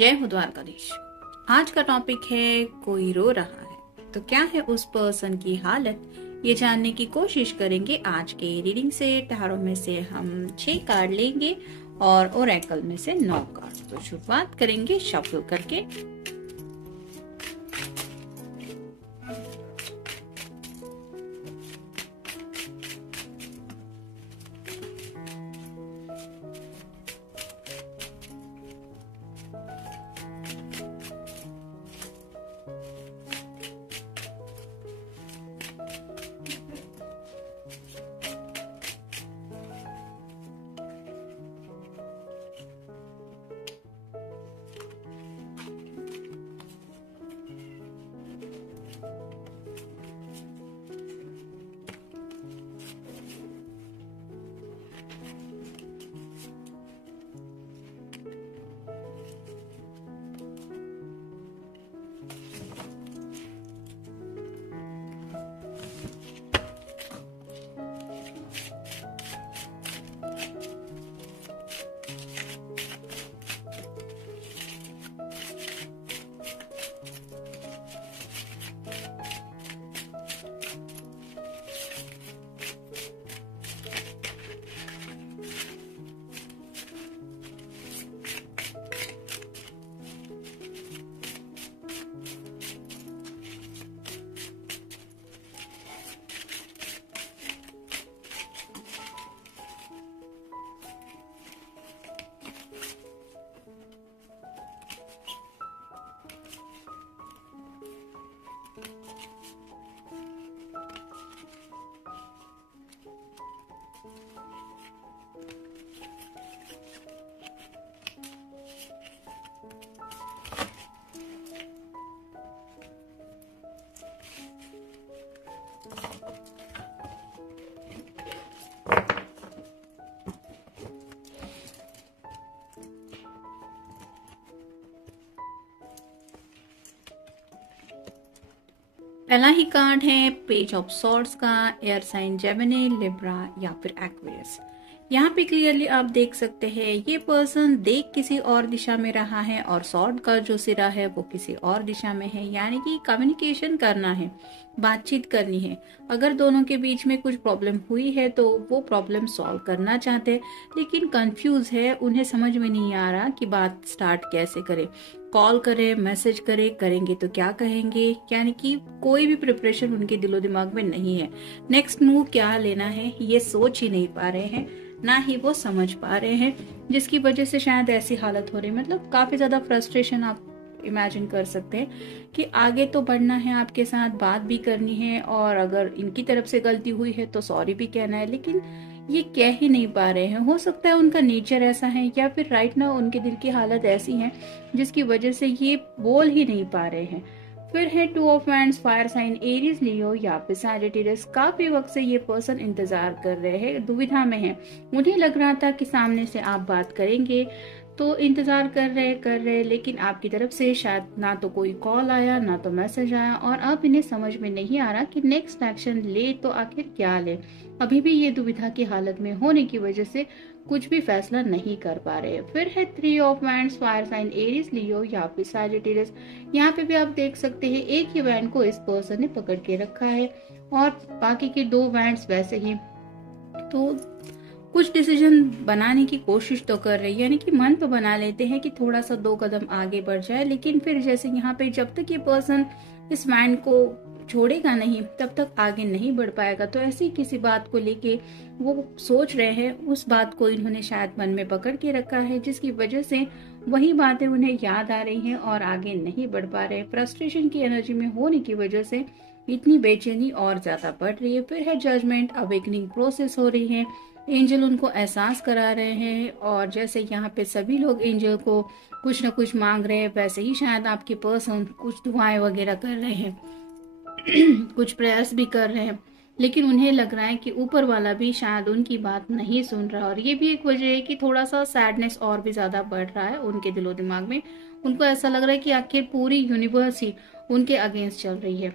जय हो द्वारकाधीश। आज का टॉपिक है कोई रो रहा है तो क्या है उस पर्सन की हालत, ये जानने की कोशिश करेंगे आज के रीडिंग से। टैरो में से हम 6 कार्ड लेंगे और ओरेकल में से 9 कार्ड। तो शुरुआत करेंगे शफल करके। पहला ही कार्ड है पेज ऑफ सॉर्ड्स का, एयर साइन जेमिनी, लिब्रा या फिर एक्वेरियस। यहाँ पे क्लियरली आप देख सकते हैं ये पर्सन देख किसी और दिशा में रहा है और सॉर्ड का जो सिरा है वो किसी और दिशा में है, यानी कि कम्युनिकेशन करना है, बातचीत करनी है। अगर दोनों के बीच में कुछ प्रॉब्लम हुई है तो वो प्रॉब्लम सॉल्व करना चाहते हैं, लेकिन कंफ्यूज है, उन्हें समझ में नहीं आ रहा कि बात स्टार्ट कैसे करे, कॉल करे, मैसेज करे, करेंगे तो क्या कहेंगे, यानी कि कोई भी प्रिपरेशन उनके दिलो दिमाग में नहीं है। नेक्स्ट मूव क्या लेना है ये सोच ही नहीं पा रहे हैं, ना ही वो समझ पा रहे हैं, जिसकी वजह से शायद ऐसी हालत हो रही है। मतलब काफी ज्यादा फ्रस्ट्रेशन आप इमेजिन कर सकते हैं कि आगे तो बढ़ना है, आपके साथ बात भी करनी है और अगर इनकी तरफ से गलती हुई है तो सॉरी भी कहना है, लेकिन ये कह ही नहीं पा रहे हैं। हो सकता है उनका नेचर ऐसा है या फिर राइट नाउ उनके दिल की हालत ऐसी है जिसकी वजह से ये बोल ही नहीं पा रहे हैं। फिर है 2 of wands, fire sign Aries, Leo या फिर सैजिटेरियस। काफी वक्त से ये पर्सन इंतजार कर रहे हैं, दुविधा में है। उन्हें लग रहा था कि सामने से आप बात करेंगे तो इंतजार कर रहे, लेकिन आपकी तरफ से शायद ना तो कोई कॉल आया ना तो मैसेज आया, और अब इन्हें समझ में नहीं आ रहा कि नेक्स्ट एक्शन ले तो आखिर क्या ले। अभी भी ये दुविधा की हालत में होने की वजह से कुछ भी फैसला नहीं कर पा रहे। फिर है 3 of wands, fire sign Aries, Leo या फिर सैजिटेरियस। यहाँ पे भी आप देख सकते हैं एक ही वैंड को इस पर्सन ने पकड़ के रखा है और बाकी के 2 वैंड्स वैसे ही। तो कुछ डिसीजन बनाने की कोशिश तो कर रही है, यानी कि मन तो बना लेते हैं कि थोड़ा सा 2 कदम आगे बढ़ जाए, लेकिन फिर जैसे यहाँ पे जब तक ये पर्सन इस वैंड को छोड़ेगा नहीं तब तक आगे नहीं बढ़ पाएगा। तो ऐसी किसी बात को लेके वो सोच रहे हैं, उस बात को इन्होंने शायद मन में पकड़ के रखा है, जिसकी वजह से वही बातें उन्हें याद आ रही हैं और आगे नहीं बढ़ पा रहे। फ्रस्ट्रेशन की एनर्जी में होने की वजह से इतनी बेचैनी और ज्यादा बढ़ रही है। फिर है जजमेंट, अवेकनिंग प्रोसेस हो रही है, एंजल उनको एहसास करा रहे हैं, और जैसे यहाँ पे सभी लोग एंजल को कुछ न कुछ मांग रहे हैं, वैसे ही शायद आपके पर्सन कुछ दुआएं वगैरह कर रहे हैं कुछ प्रयास भी कर रहे हैं, लेकिन उन्हें लग रहा है कि ऊपर वाला भी शायद उनकी बात नहीं सुन रहा। और ये भी एक वजह है कि थोड़ा सा सैडनेस और भी ज्यादा बढ़ रहा है उनके दिलो दिमाग में। उनको ऐसा लग रहा है कि आखिर पूरी यूनिवर्स ही उनके अगेंस्ट चल रही है।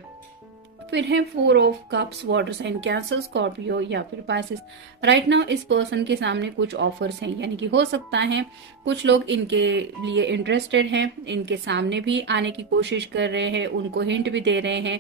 फिर है 4 of cups, water sign cancer, Scorpio या फिर पाइसेस। राइट नाउ इस पर्सन के सामने कुछ ऑफर्स हैं, यानी कि हो सकता है कुछ लोग इनके लिए इंटरेस्टेड हैं, इनके सामने भी आने की कोशिश कर रहे हैं, उनको हिंट भी दे रहे हैं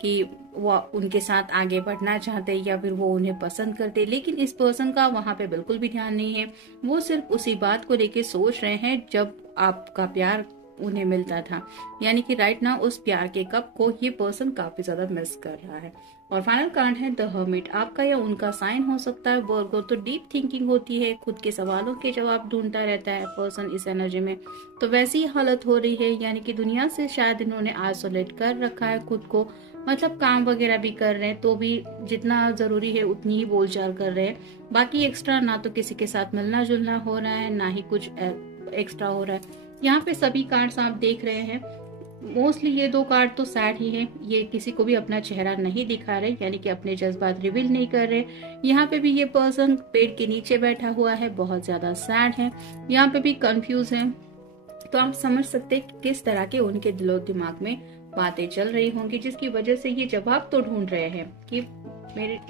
कि वो उनके साथ आगे बढ़ना चाहते हैं या फिर वो उन्हें पसंद करते, लेकिन इस पर्सन का वहां पे बिल्कुल भी ध्यान नहीं है। वो सिर्फ उसी बात को लेके सोच रहे हैं जब आपका प्यार उन्हें मिलता था, यानी कि राइट नाउ उस प्यार के कप को ये पर्सन काफी ज्यादा मिस कर रहा है। और फाइनल कार्ड है द हर्मिट। आपका या उनका साइन हो सकता है वर्गो। तो डीप थिंकिंग होती है, खुद के सवालों के जवाब ढूंढता रहता है पर्सन इस एनर्जी में। तो वैसी हालत हो रही है, यानी कि दुनिया से शायद इन्होंने आइसोलेट कर रखा है खुद को, मतलब काम वगैरह भी कर रहे हैं तो भी जितना जरूरी है उतनी ही बोलचाल कर रहे हैं, बाकी एक्स्ट्रा ना तो किसी के साथ मिलना जुलना हो रहा है, ना ही कुछ एक्स्ट्रा हो रहा है। यहाँ पे सभी कार्ड्स आप देख रहे हैं, मोस्टली ये 2 कार्ड तो सैड ही हैं, ये किसी को भी अपना चेहरा नहीं दिखा रहे, यानी कि अपने जज्बात रिवील नहीं कर रहे। यहाँ पे भी ये पर्सन पेड़ के नीचे बैठा हुआ है, बहुत ज्यादा सैड है, यहाँ पे भी कंफ्यूज है। तो आप समझ सकते हैं किस तरह के उनके दिलो दिमाग में बातें चल रही होंगी, जिसकी वजह से ये जवाब तो ढूंढ रहे हैं कि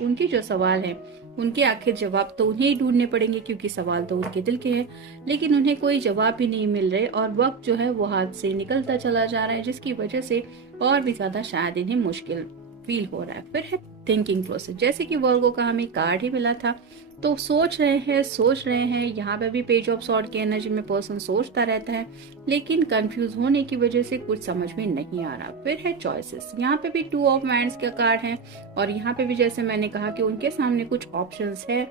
उनके जो सवाल है उनके आखिर जवाब तो उन्हें ही ढूंढने पड़ेंगे, क्योंकि सवाल तो उनके दिल के हैं, लेकिन उन्हें कोई जवाब भी नहीं मिल रहे और वक्त जो है वो हाथ से निकलता चला जा रहा है, जिसकी वजह से और भी ज्यादा शायद इन्हें मुश्किल फील हो रहा है। फिर है थिंकिंग प्रोसेस, जैसे कि वर्गो का हमें कार्ड ही मिला था, तो सोच रहे हैं। यहाँ पे भी पेज ऑफ सॉर्ड की एनर्जी में पर्सन सोचता रहता है, लेकिन कंफ्यूज होने की वजह से कुछ समझ में नहीं आ रहा। फिर है चॉइसेस, यहाँ पे भी 2 ऑफ वांड्स का कार्ड है और यहाँ पे भी जैसे मैंने कहा कि उनके सामने कुछ ऑप्शंस है।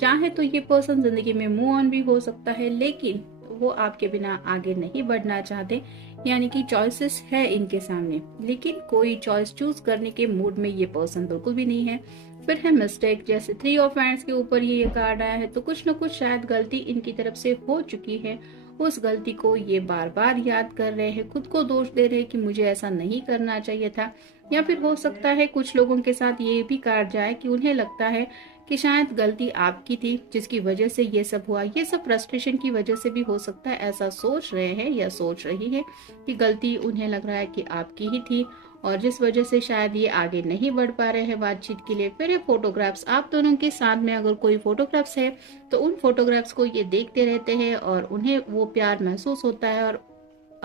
चाहे तो ये पर्सन जिंदगी में मूव ऑन भी हो सकता है, लेकिन वो आपके बिना आगे नहीं बढ़ना चाहते, यानी कि चॉइसेस है इनके सामने, लेकिन कोई चॉइस चूज करने के मूड में ये पर्सन बिल्कुल भी नहीं है। फिर है मिस्टेक, जैसे 3 ऑफ वांड्स के ऊपर ये कार्ड आया है, तो कुछ न कुछ शायद गलती इनकी तरफ से हो चुकी है, उस गलती को ये बार बार याद कर रहे हैं, खुद को दोष दे रहे हैं कि मुझे ऐसा नहीं करना चाहिए था। या फिर हो सकता है कुछ लोगों के साथ ये भी कार्ड जाए कि उन्हें लगता है कि शायद गलती आपकी थी, जिसकी वजह से ये सब हुआ। ये सब फ्रस्ट्रेशन की वजह से भी हो सकता है, ऐसा सोच रहे हैं या सोच रही है कि गलती उन्हें लग रहा है कि आपकी ही थी और जिस वजह से शायद ये आगे नहीं बढ़ पा रहे हैं बातचीत के लिए। फिर ये फोटोग्राफ्स, आप दोनों के साथ में अगर कोई फोटोग्राफ्स है तो उन फोटोग्राफ्स को ये देखते रहते हैं और उन्हें वो प्यार महसूस होता है, और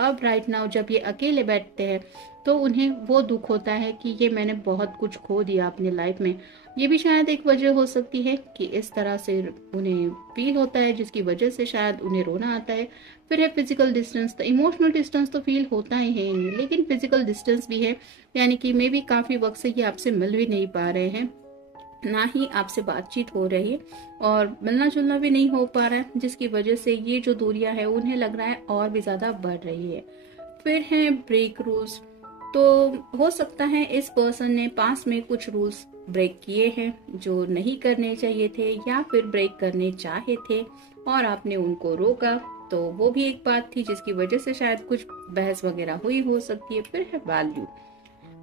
अब राइट नाउ जब ये अकेले बैठते हैं तो उन्हें वो दुख होता है कि ये मैंने बहुत कुछ खो दिया अपनी लाइफ में। ये भी शायद एक वजह हो सकती है कि इस तरह से उन्हें फील होता है, जिसकी वजह से शायद उन्हें रोना आता है। फिर है फिजिकल डिस्टेंस, तो इमोशनल डिस्टेंस तो फील होता ही है इन्हें, लेकिन फिजिकल डिस्टेंस भी है, यानी कि मे भी काफी वक्त से ये आपसे मिल भी नहीं पा रहे हैं, ना ही आपसे बातचीत हो रही है और मिलना जुलना भी नहीं हो पा रहा है, जिसकी वजह से ये जो दूरियां है उन्हें लग रहा है और भी ज्यादा बढ़ रही है। फिर है ब्रेक रूल्स, तो हो सकता है इस पर्सन ने पास में कुछ रूल्स ब्रेक किए हैं जो नहीं करने चाहिए थे, या फिर ब्रेक करने चाहे थे और आपने उनको रोका, तो वो भी एक बात थी जिसकी वजह से शायद कुछ बहस वगैरह हुई हो सकती है। फिर है वैल्यू,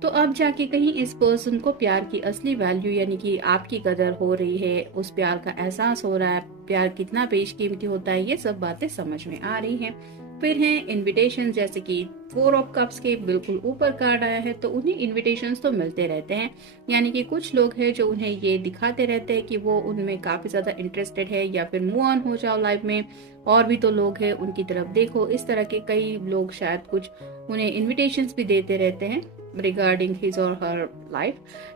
तो अब जाके कहीं इस पर्सन को प्यार की असली वैल्यू, यानी कि आपकी कदर हो रही है, उस प्यार का एहसास हो रहा है, प्यार कितना बेशकीमती होता है, ये सब बातें समझ में आ रही हैं। फिर है इनविटेशन, जैसे कि 4 ऑफ कप्स के बिल्कुल ऊपर कार्ड आया है, तो उन्हें इनविटेशंस तो मिलते रहते हैं, यानी कि कुछ लोग हैं जो उन्हें ये दिखाते रहते हैं कि वो उनमें काफी ज्यादा इंटरेस्टेड है, या फिर मूव ऑन हो जाओ लाइफ में, और भी तो लोग हैं उनकी तरफ देखो। इस तरह के कई लोग शायद कुछ उन्हें इन्विटेशंस भी देते रहते हैं रिगार्डिंग हिज और हर लाइफ,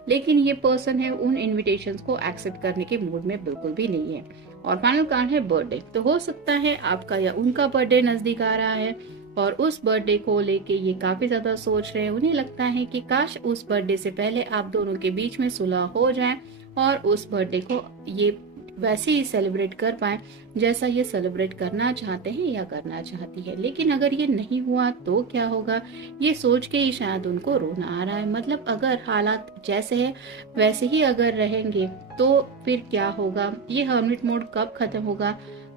लेकिन ये पर्सन है उन इन्विटेशंस को एक्सेप्ट करने के मूड में बिल्कुल भी नहीं है। और फाइनल कार्ड है बर्थडे, तो हो सकता है आपका या उनका बर्थडे नजदीक आ रहा है और उस बर्थडे को लेके ये काफी ज्यादा सोच रहे हैं। उन्हें लगता है कि काश उस बर्थडे से पहले आप दोनों के बीच में सुलह हो जाए और उस बर्थडे को ये वैसे ही सेलिब्रेट कर पाए जैसा ये सेलिब्रेट करना चाहते हैं या करना चाहती है। लेकिन अगर ये नहीं हुआ तो क्या होगा, ये सोच के ही शायद उनको रोना आ रहा है। मतलब अगर हालात जैसे है वैसे ही अगर रहेंगे तो फिर क्या होगा, ये हर्मिट मोड कब खत्म होगा,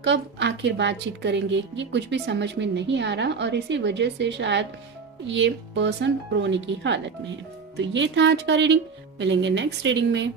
कब आखिर बातचीत करेंगे, ये कुछ भी समझ में नहीं आ रहा, और इसी वजह से शायद ये पर्सन रोने की हालत में है। तो ये था आज का रीडिंग, मिलेंगे नेक्स्ट रीडिंग में।